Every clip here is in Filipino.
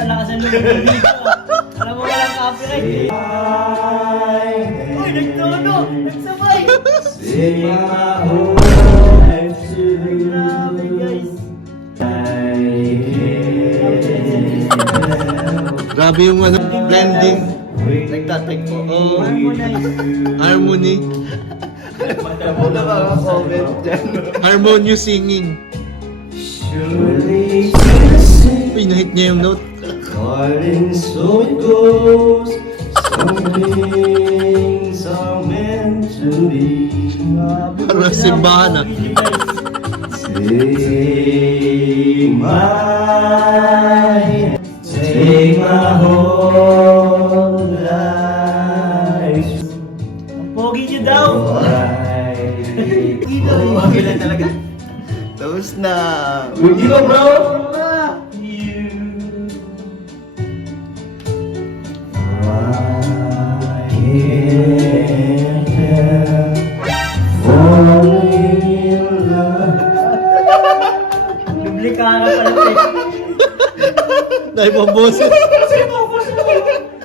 Lakasan mo yung dito. Alam mo walang copyright eh. Uy, nagtono! Nagsabay! Grabe guys. Grabe yung ano, blending. Nagtatag po. Oh, harmony. Harmonious singing. Uy, nahit niya yung note. So it goes. Some things are meant to be. Parang simbahan ah. Take my whole life. Ang pogi niyo daw! Okay lang talaga. Tapos na. Hindi ko bro. Dublikana pala eh. Dahil pang boses.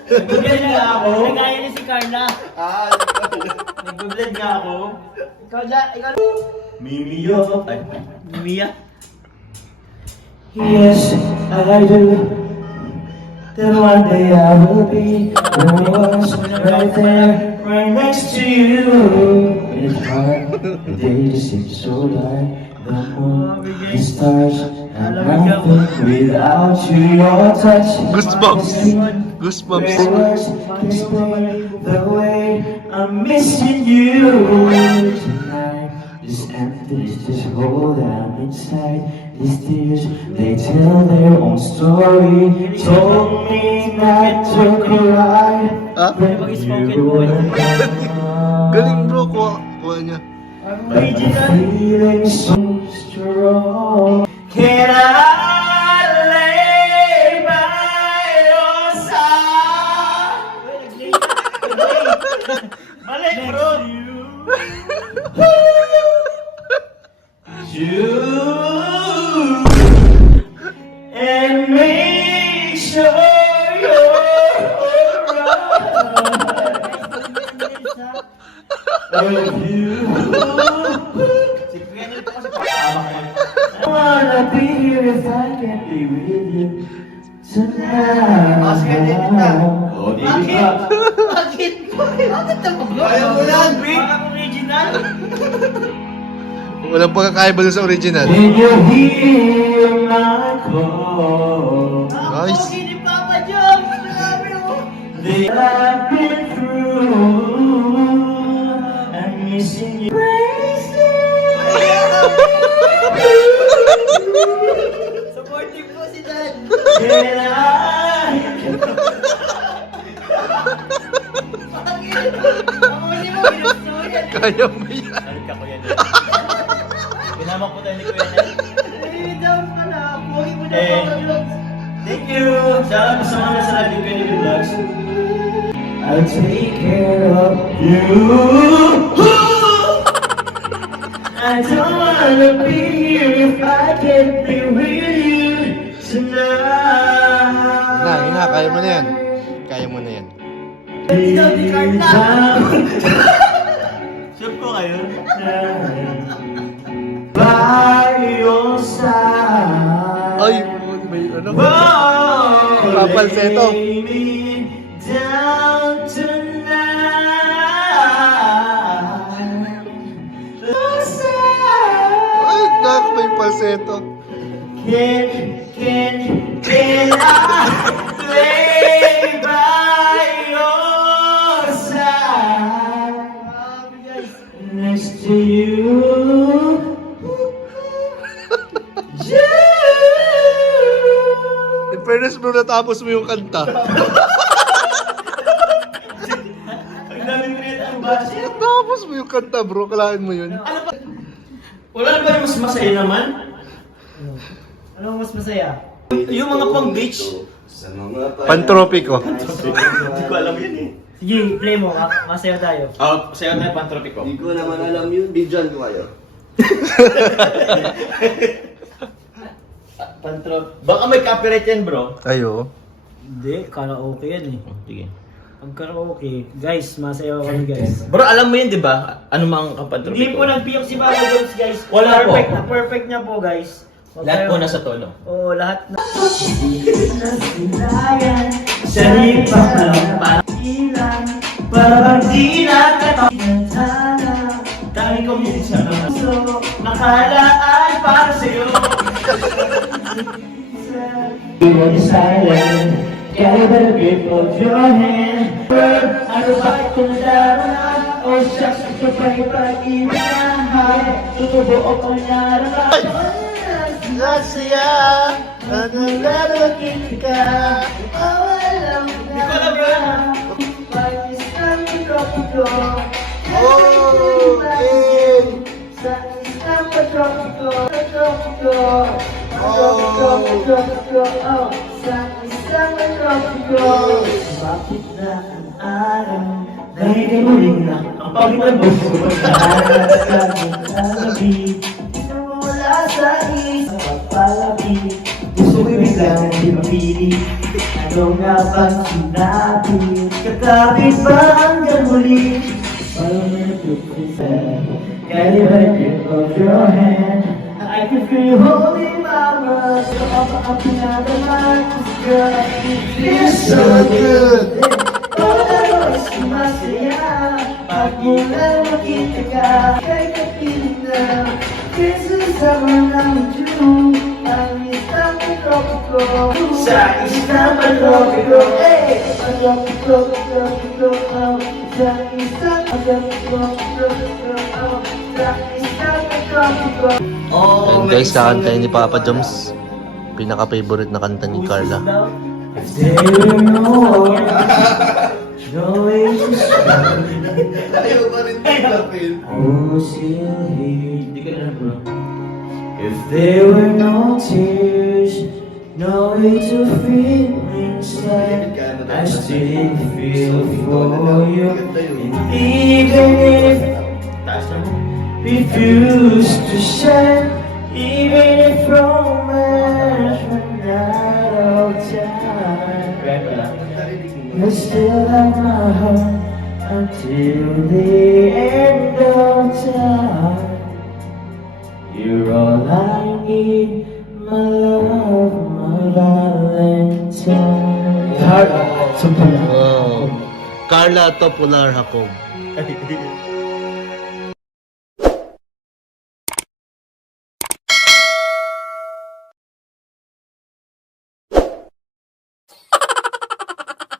Nag-blend nga ako. Nagaya ni si Carla. Nag-blend nga ako. Ikaw dyan, ikaw. Mimiyo. Mia. Yes, I do. Then one day I will be the ones right there, right next to you. It's hard, the days seem so light. The moon, the stars, and nothing without you. Your touch, Goosebumps. Goosebumps. words can explain the way I'm missing you tonight. This emptiness, this hole that I'm inside. These tears, they tell their own story. Told me not to cry. Ah? Mag-spoken boy. Galing bro, kuha niya. Original. Feeling so strong. Can I lay by your side? Mali, bro. You and make sure you're alright. With you, I wanna be here if I can be with you tonight. Bakit? Bakit? Bakit naman? Kaya mo yan, Vic. Parang original. Walang pagkakaiba dun sa original. Can you hear my call? Nice. Pogi ni Papa John. Grabe mo. That I've been through. I'm missing you. Crazy. Supportive po si Dan. Can I? Bakit? Ako hindi mo ginusto yan. Kaya mo yan. Halika ko yan. Pinamak po tayo ni Kuya Nel. Eh, down ka na. Pogi mo na Papa John. Thank you. Shout out sa mga nasa Radio Penny Vlogs. I'll take care of you. I don't wanna be here if I can't be with you tonight. Na, kaya mo na yan. Kaya mo na yan. Ikaw ni Carla. Sure ko kayo? By your side. Ay, may ano? Oh, Papalseto. lay me down tonight. Ay, nak, may falsetto. Can I lay by your side next to you? In fairness bro, natapos mo yung kanta. Ang daming rin ang base. Natapos mo yung kanta bro, kailangan mo yun. Wala na ba yung mas masaya naman? Ano mas masaya? Yung mga pang beach. Pantropiko. Hindi ko alam yun eh. Sige, play mo. Masaya tayo. Sayo tayo pang tropiko. Hindi ko naman alam yun. Bidyan ko kayo. Pantro. Baka may copyright yan, bro. Ayo. Hindi, karaoke yan eh. Sige. Pag karaoke, guys, masayaw kami guys. Bro, alam mo yun, di ba? Ano mang kapantro? Hindi po nagpiyok si Papa Jones guys. Wala po. Perfect na perfect niya po guys. Huwag Lahat kayo- po nasa tono. Oo, lahat na. Sa hipang ilan, parang di nakatapintana. Dahil ko minsan na puso, nakalaan para sa'yo. You were silent, got a grip of your hand. Ano ba ito nadarama? O shucks, ito ba'y pag-ibig na high? Tutubuo ko narama. Nasaya, at nalalagin ka. Alam na pag-isang tropiko. Oh, eh. Sa isang tropiko. Tropiko. Sa isang tropiko. Bakit na ang araw? Dahil ay muling na ang pagtagos ko pagkaharap sa gabi. Wala sa isang pagpalapit. Gusto ko biglang di mapili. Ano nga bang sinabi? Kakapit ba hanggang muli? Parang nagpupisa. Carry the grip of your hand. I can feel you holding my breath. Kapag pinadaman, girl, it feels so good. Pagkakas masaya. Pag mulang makita ka, kay kapiling na. Kisses sa mga mucho. Ang isang tropiko. Sa isang tropiko. Ang tropiko. Sa isang tropiko. Sa isang tropiko. And guys, kakantayin ni Papa Joms. Pinaka-favorite na kanta ni Carla. If there were no way to stop, Ayaw pa rin tingnan. oh, still here. Hindi ka na, bro. If there were no tears, no way to feel inside, I still feel for you. And even if Taas na mo. refuse to shine, even if romance ran out of time, Kaya pala. you still have my heart until the end of time. You're all I need, my love, my Valentine. Heart, Wow. Carla Topular Hakob.